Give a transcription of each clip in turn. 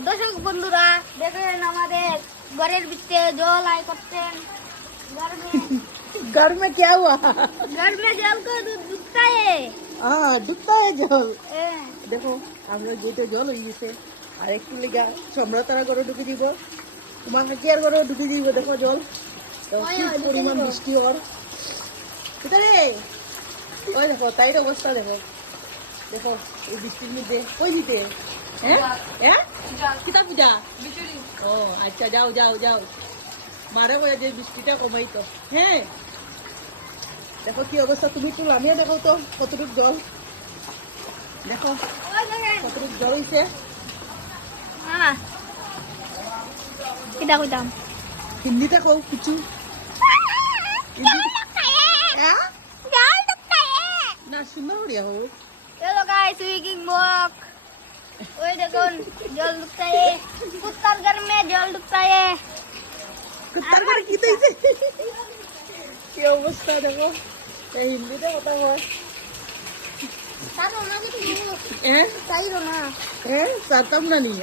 দর্শক বন্ধুরা দেখেন আমাদের ঘরের ভিতরে জল আয় করতেন घर में घर में क्या हुआ घर में जल को दूध दुखता है हाँ डूबता है जल ए, দেখো আমরা গেটে জল হয়ে গেছে আর একটু লেগা সম্রাতারা করে ঢুকে দিব তোমার হাকিয়ার করে ঢুকে দিব দেখো জল তো ওই, কি ওই, ঢুকে পরিমাণ দিব। বৃষ্টি হওয়ার কোথায় রে ওই দেখো তাইর অবস্থা দেখো দেখো এই বৃষ্টির মধ্যে। কই দিতে? হ্যাঁ? হ্যাঁ? কিতা পূজা? ও আচ্ছা যাও যাও যাও। মারা বলে যে বৃষ্টিটা কমাই তো হ্যাঁ? দেখো কি অবস্থা তুমি একটু নামিয়ে দেখো তো কতটুক জল। দেখো কতটুক জল হয়েছে হিন্দিতে কও কিছু। হ্যাঁ? না সুন্দর করিয়া হোক চলো গাইস উইকিং বক ওই দেখুন জল ঢুকতা এ কুত্তার ঘর মে জল ঢুকতা এ কুত্তার ঘর কি তৈছে কি অবস্থা দেখো? এই হিন্দিতে কথা হয়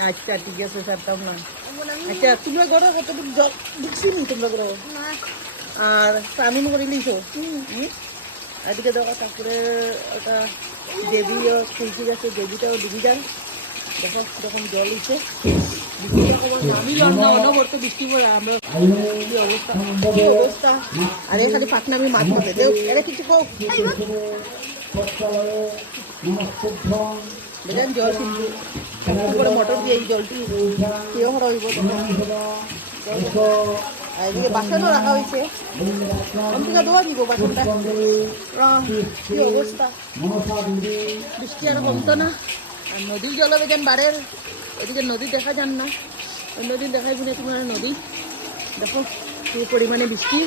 আচ্ছা ঠিক আছে ছাড়তাম না আচ্ছা তোমরা করো কতটুকু জল ঢুকছি তোমরা করো আর আমি এদিকে দেখো তারপরে একটা দেবীও তুলসী গাছে দেবীটাও ডুবি যান। দেখো যখন জল উঠছে। আরে খালি পাটনামি কিছু কও। দেখেন জল মোটর দিয়ে এই জলটি কেউ হরা হইব আর এদিকে বাসনও বৃষ্টি আর কমতো না। আর নদীর জল বেজান বাড়ের। এদিকে নদী দেখা যান না। নদী দেখাই কিনে তোমার নদী। দেখো কি পরিমাণে বৃষ্টি।